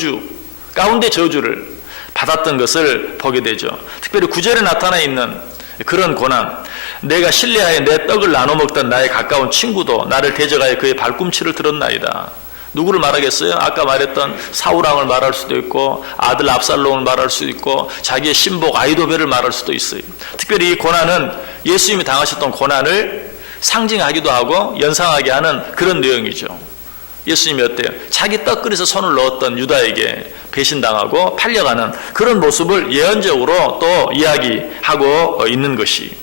저주 가운데 저주를 받았던 것을 보게 되죠. 특별히 9절에 나타나 있는 그런 고난, 내가 신뢰하여 내 떡을 나눠 먹던 나의 가까운 친구도 나를 대적하여 그의 발꿈치를 들었나이다. 누구를 말하겠어요? 아까 말했던 사울왕을 말할 수도 있고 아들 압살롬을 말할 수도 있고 자기의 신복 아히도벨을 말할 수도 있어요. 특별히 이 고난은 예수님이 당하셨던 고난을 상징하기도 하고 연상하게 하는 그런 내용이죠. 예수님이 어때요? 자기 떡그릇에 손을 넣었던 유다에게 배신당하고 팔려가는 그런 모습을 예언적으로 또 이야기하고 있는 것이,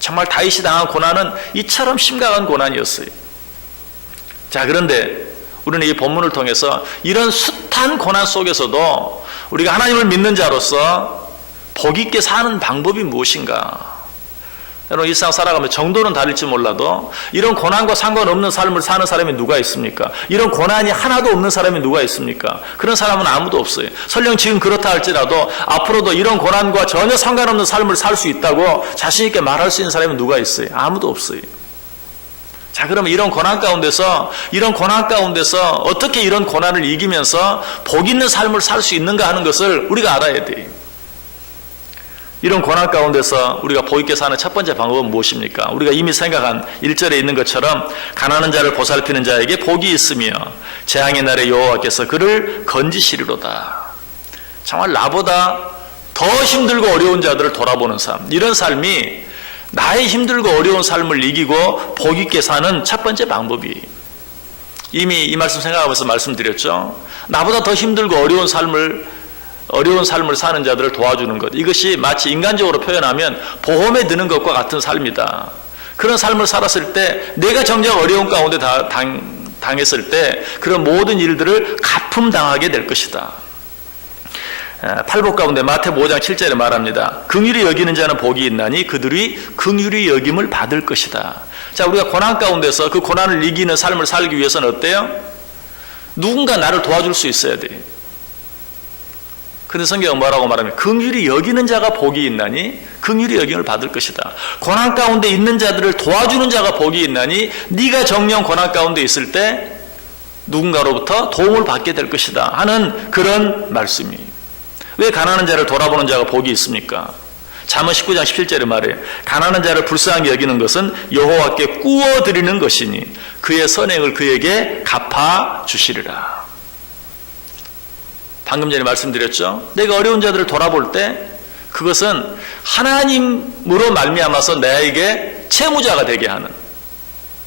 정말 다윗이 당한 고난은 이처럼 심각한 고난이었어요. 자, 그런데 우리는 이 본문을 통해서 이런 숱한 고난 속에서도 우리가 하나님을 믿는 자로서 복 있게 사는 방법이 무엇인가? 여러분, 이 세상 살아가면 정도는 다를지 몰라도 이런 고난과 상관없는 삶을 사는 사람이 누가 있습니까? 이런 고난이 하나도 없는 사람이 누가 있습니까? 그런 사람은 아무도 없어요. 설령 지금 그렇다 할지라도 앞으로도 이런 고난과 전혀 상관없는 삶을 살 수 있다고 자신 있게 말할 수 있는 사람이 누가 있어요? 아무도 없어요. 자, 그러면 이런 고난 가운데서 어떻게 이런 고난을 이기면서 복 있는 삶을 살 수 있는가 하는 것을 우리가 알아야 돼요. 이런 고난 가운데서 우리가 복 있게 사는 첫 번째 방법은 무엇입니까? 우리가 이미 생각한 1절에 있는 것처럼 가난한 자를 보살피는 자에게 복이 있으며 재앙의 날에 여호와께서 그를 건지시리로다. 정말 나보다 더 힘들고 어려운 자들을 돌아보는 삶, 이런 삶이 나의 힘들고 어려운 삶을 이기고 복 있게 사는 첫 번째 방법이, 이미 이 말씀 생각하면서 말씀드렸죠. 나보다 더 힘들고 어려운 삶을 사는 자들을 도와주는 것, 이것이 마치 인간적으로 표현하면 보험에 드는 것과 같은 삶이다. 그런 삶을 살았을 때, 내가 정작 어려운 가운데 당했을 때 그런 모든 일들을 가품당하게 될 것이다. 팔복 가운데 마태복음 5장 7절에 말합니다. 긍휼히 여기는 자는 복이 있나니 그들이 긍휼히 여김을 받을 것이다. 자, 우리가 고난 가운데서 그 고난을 이기는 삶을 살기 위해서는 어때요? 누군가 나를 도와줄 수 있어야 돼요. 근데 성경은 뭐라고 말하면 긍휼히 여기는 자가 복이 있나니 긍휼히 여김을 받을 것이다. 고난 가운데 있는 자들을 도와주는 자가 복이 있나니 네가 정령 고난 가운데 있을 때 누군가로부터 도움을 받게 될 것이다 하는 그런 말씀이에요. 왜 가난한 자를 돌아보는 자가 복이 있습니까? 잠언 19장 17절에 말해요. 가난한 자를 불쌍하게 여기는 것은 여호와께 꾸어드리는 것이니 그의 선행을 그에게 갚아주시리라. 방금 전에 말씀드렸죠. 내가 어려운 자들을 돌아볼 때 그것은 하나님으로 말미암아서 나에게 채무자가 되게 하는,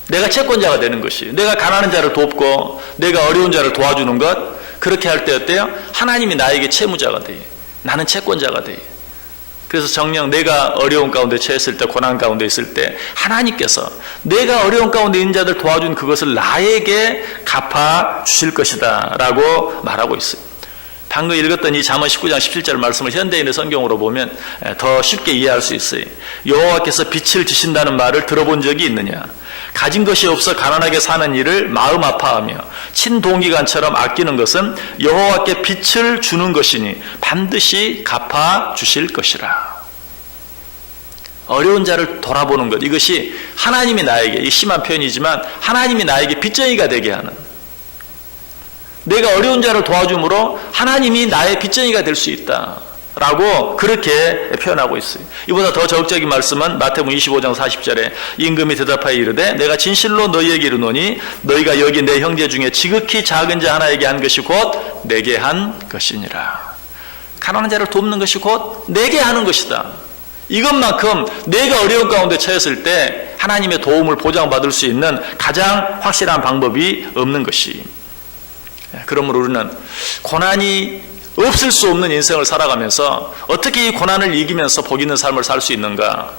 내가 채권자가 되는 것이, 내가 가난한 자를 돕고 내가 어려운 자를 도와주는 것, 그렇게 할 때 어때요? 하나님이 나에게 채무자가 돼요. 나는 채권자가 돼요. 그래서 정녕 내가 어려운 가운데 처했을 때, 고난 가운데 있을 때 하나님께서 내가 어려운 가운데 있는 자들 도와준 그것을 나에게 갚아주실 것이다 라고 말하고 있어요. 방금 읽었던 이 잠언 19장 17절 말씀을 현대인의 성경으로 보면 더 쉽게 이해할 수 있어요. 여호와께서 빛을 주신다는 말을 들어본 적이 있느냐? 가진 것이 없어 가난하게 사는 이를 마음 아파하며 친동기간처럼 아끼는 것은 여호와께 빛을 주는 것이니 반드시 갚아주실 것이라. 어려운 자를 돌아보는 것, 이것이 하나님이 나에게, 이 심한 표현이지만 하나님이 나에게 빚쟁이가 되게 하는, 내가 어려운 자를 도와줌으로 하나님이 나의 빚쟁이가 될 수 있다 라고 그렇게 표현하고 있어요. 이보다 더 적극적인 말씀은 마태복음 25장 40절에 임금이 대답하여 이르되 내가 진실로 너희에게 이르노니 너희가 여기 내 형제 중에 지극히 작은 자 하나에게 한 것이 곧 내게 한 것이니라. 가난한 자를 돕는 것이 곧 내게 하는 것이다. 이것만큼 내가 어려운 가운데 처했을 때 하나님의 도움을 보장받을 수 있는 가장 확실한 방법이 없는 것이, 그러므로 우리는 고난이 없을 수 없는 인생을 살아가면서 어떻게 이 고난을 이기면서 복 있는 삶을 살 수 있는가?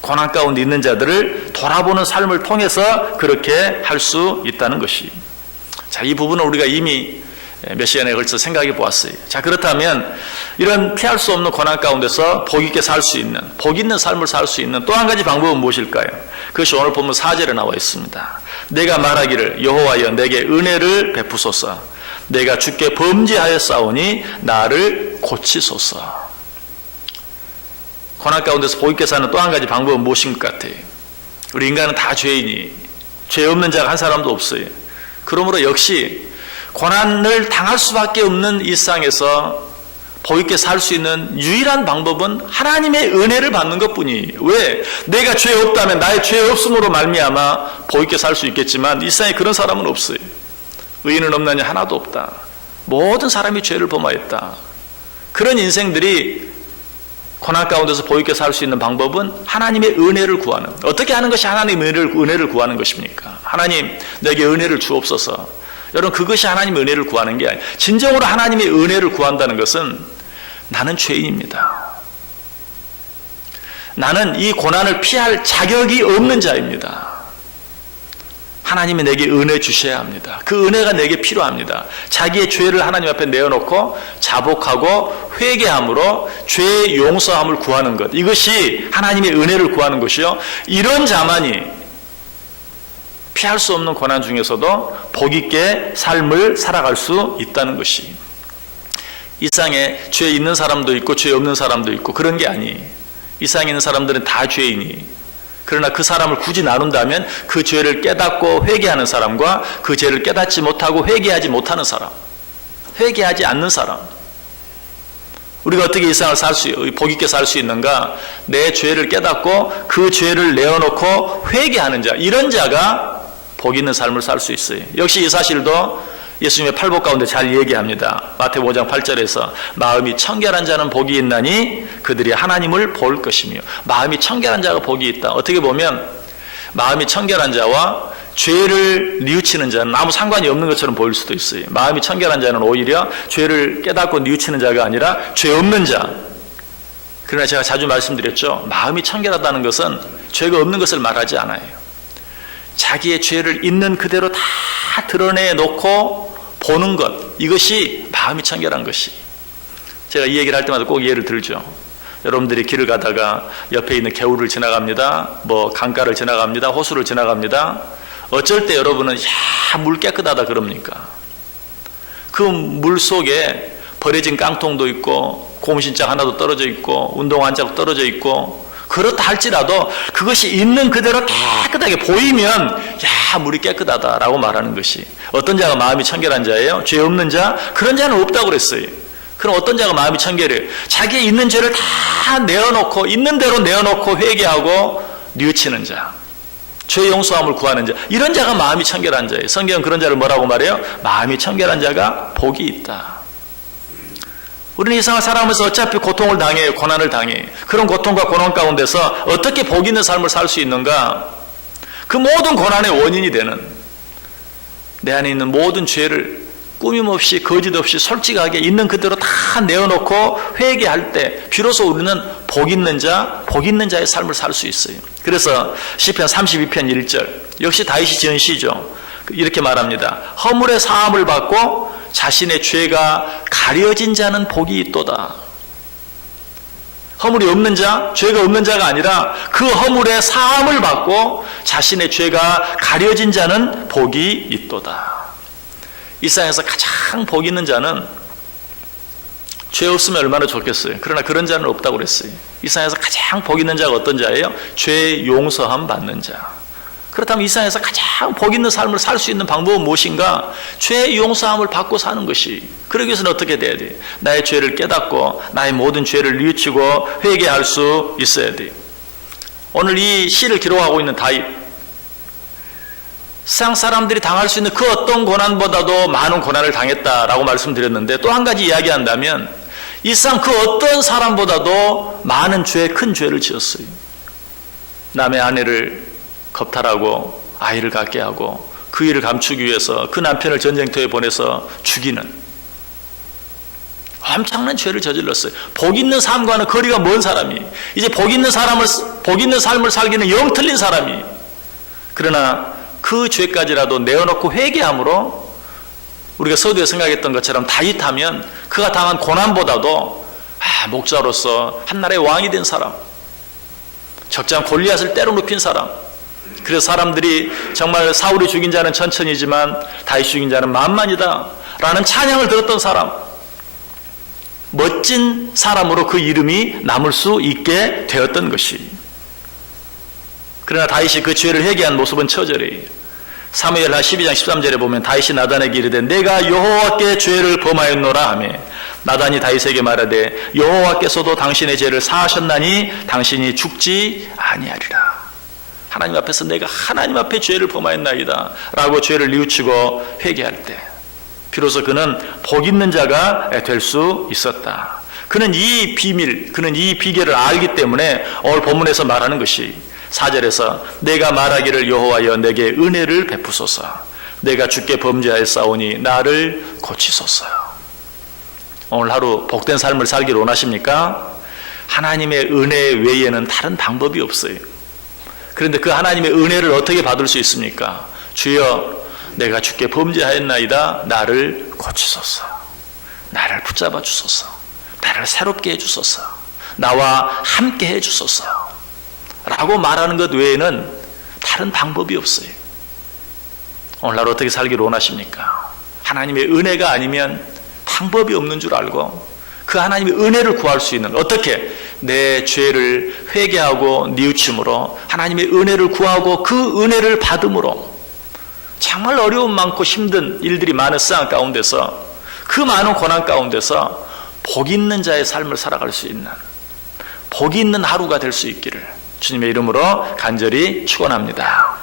고난 가운데 있는 자들을 돌아보는 삶을 통해서 그렇게 할 수 있다는 것이, 자, 이 부분은 우리가 이미 몇 시간에 걸쳐 생각해 보았어요. 자, 그렇다면 이런 피할 수 없는 고난 가운데서 복 있게 살 수 있는, 복 있는 삶을 살 수 있는 또 한 가지 방법은 무엇일까요? 그것이 오늘 본문 4절에 나와 있습니다. 내가 말하기를 여호와여 내게 은혜를 베푸소서. 내가 주께 범죄하였사오니 나를 고치소서. 고난 가운데서 복 있게 사는 또 한 가지 방법은 무엇인 것 같아요? 우리 인간은 다 죄인이, 죄 없는 자가 한 사람도 없어요. 그러므로 역시 고난을 당할 수밖에 없는 일상에서 복있게 살 수 있는 유일한 방법은 하나님의 은혜를 받는 것뿐이. 왜? 내가 죄 없다면 나의 죄 없음으로 말미암아 복있게 살 수 있겠지만 이 세상에 그런 사람은 없어요. 의인은 없나니 하나도 없다. 모든 사람이 죄를 범하였다. 그런 인생들이 고난 가운데서 복있게 살 수 있는 방법은 하나님의 은혜를 구하는. 어떻게 하는 것이 하나님의 은혜를 구하는 것입니까? 하나님 내게 은혜를 주옵소서. 여러분, 그것이 하나님의 은혜를 구하는 게 아니에요. 진정으로 하나님의 은혜를 구한다는 것은 나는 죄인입니다. 나는 이 고난을 피할 자격이 없는 자입니다. 하나님이 내게 은혜 주셔야 합니다. 그 은혜가 내게 필요합니다. 자기의 죄를 하나님 앞에 내어놓고 자복하고 회개함으로 죄의 용서함을 구하는 것, 이것이 하나님의 은혜를 구하는 것이요, 이런 자만이 피할 수 없는 고난 중에서도 복있게 삶을 살아갈 수 있다는 것이. 이 세상에 죄 있는 사람도 있고 죄 없는 사람도 있고 그런 게 아니. 이 세상에 있는 사람들은 다 죄인이. 그러나 그 사람을 굳이 나눈다면 그 죄를 깨닫고 회개하는 사람과 그 죄를 깨닫지 못하고 회개하지 못하는 사람, 회개하지 않는 사람. 우리가 어떻게 이 세상을 복있게 살 수 있는가? 내 죄를 깨닫고 그 죄를 내어놓고 회개하는 자, 이런 자가 복 있는 삶을 살 수 있어요. 역시 이 사실도 예수님의 팔복 가운데 잘 얘기합니다. 마태복음 5장 8절에서 마음이 청결한 자는 복이 있나니 그들이 하나님을 볼 것이며. 마음이 청결한 자가 복이 있다. 어떻게 보면 마음이 청결한 자와 죄를 뉘우치는 자는 아무 상관이 없는 것처럼 보일 수도 있어요. 마음이 청결한 자는 오히려 죄를 깨닫고 뉘우치는 자가 아니라 죄 없는 자. 그러나 제가 자주 말씀드렸죠. 마음이 청결하다는 것은 죄가 없는 것을 말하지 않아요. 자기의 죄를 있는 그대로 다 드러내놓고 보는 것, 이것이 마음이 청결한 것이. 제가 이 얘기를 할 때마다 꼭 예를 들죠. 여러분들이 길을 가다가 옆에 있는 개울을 지나갑니다. 강가를 지나갑니다. 호수를 지나갑니다. 어쩔 때 여러분은 물 깨끗하다 그럽니까? 그 물 속에 버려진 깡통도 있고 고무신장 하나도 떨어져 있고 운동화 한 짝 떨어져 있고, 그렇다 할지라도 그것이 있는 그대로 깨끗하게 보이면 물이 깨끗하다라고 말하는 것이. 어떤 자가 마음이 청결한 자예요? 죄 없는 자? 그런 자는 없다고 그랬어요. 그럼 어떤 자가 마음이 청결해요? 자기의 있는 죄를 다 내어놓고 있는 대로 내어놓고 회개하고 뉘우치는 자, 죄 용서함을 구하는 자, 이런 자가 마음이 청결한 자예요. 성경은 그런 자를 뭐라고 말해요? 마음이 청결한 자가 복이 있다. 우리는 이 세상을 살아가면서 어차피 고통을 당해요. 고난을 당해요. 그런 고통과 고난 가운데서 어떻게 복 있는 삶을 살 수 있는가? 그 모든 고난의 원인이 되는 내 안에 있는 모든 죄를 꾸밈없이 거짓 없이 솔직하게 있는 그대로 다 내어놓고 회개할 때 비로소 우리는 복 있는 자의 삶을 살 수 있어요. 그래서 시편 32편 1절, 역시 다윗이 지은 시죠. 이렇게 말합니다. 허물의 사함을 받고 자신의 죄가 가려진 자는 복이 있도다. 허물이 없는 자, 죄가 없는 자가 아니라 그 허물의 사함을 받고 자신의 죄가 가려진 자는 복이 있도다. 이 세상에서 가장 복 있는 자는, 죄 없으면 얼마나 좋겠어요. 그러나 그런 자는 없다고 그랬어요. 이 세상에서 가장 복 있는 자가 어떤 자예요? 죄 용서함 받는 자. 그렇다면 이 세상에서 가장 복 있는 삶을 살 수 있는 방법은 무엇인가? 죄 용서함을 받고 사는 것이. 그러기 위해서는 어떻게 돼야 돼요? 나의 죄를 깨닫고 나의 모든 죄를 뉘우치고 회개할 수 있어야 돼요. 오늘 이 시를 기록하고 있는 다윗, 세상 사람들이 당할 수 있는 그 어떤 고난보다도 많은 고난을 당했다라고 말씀드렸는데, 또 한 가지 이야기한다면 이 세상 그 어떤 사람보다도 많은 큰 죄를 지었어요. 남의 아내를 겁탈하고 아이를 갖게 하고 그 일을 감추기 위해서 그 남편을 전쟁터에 보내서 죽이는 엄청난 죄를 저질렀어요. 복 있는 삶과는 거리가 먼 사람이, 이제 복 있는 삶을 살기는 영 틀린 사람이, 그러나 그 죄까지라도 내어놓고 회개함으로 우리가 서두에 생각했던 것처럼 다윗하면 그가 당한 고난보다도 목자로서 한나라의 왕이 된 사람, 적장 골리앗을 때려 눕힌 사람, 그래서 사람들이 정말 사울이 죽인 자는 천천이지만 다윗이 죽인 자는 만만이다 라는 찬양을 들었던 사람, 멋진 사람으로 그 이름이 남을 수 있게 되었던 것이. 그러나 다윗이 그 죄를 회개한 모습은 처절해요. 사무엘하 12장 13절에 보면 다윗이 나단에게 이르되 내가 여호와께 죄를 범하였노라 하며 나단이 다윗에게 말하되 여호와께서도 당신의 죄를 사하셨나니 당신이 죽지 아니하리라. 하나님 앞에서 내가 하나님 앞에 죄를 범하였나이다 라고 죄를 뉘우치고 회개할 때 비로소 그는 복 있는 자가 될 수 있었다. 그는 이 비밀, 그는 이 비결을 알기 때문에 오늘 본문에서 말하는 것이 4절에서 내가 말하기를 여호와여 내게 은혜를 베푸소서 내가 주께 범죄하였사오니 나를 고치소서. 오늘 하루 복된 삶을 살기를 원하십니까? 하나님의 은혜 외에는 다른 방법이 없어요. 그런데 그 하나님의 은혜를 어떻게 받을 수 있습니까? 주여 내가 주께 범죄하였나이다 나를 고치소서 나를 붙잡아 주소서 나를 새롭게 해주소서 나와 함께 해주소서 라고 말하는 것 외에는 다른 방법이 없어요. 오늘날 어떻게 살기를 원하십니까? 하나님의 은혜가 아니면 방법이 없는 줄 알고 그 하나님의 은혜를 구할 수 있는 어떻게 내 죄를 회개하고 뉘우침으로 하나님의 은혜를 구하고 그 은혜를 받음으로 정말 어려움 많고 힘든 일들이 많은 세상 가운데서 그 많은 고난 가운데서 복 있는 자의 삶을 살아갈 수 있는 복이 있는 하루가 될 수 있기를 주님의 이름으로 간절히 축원합니다.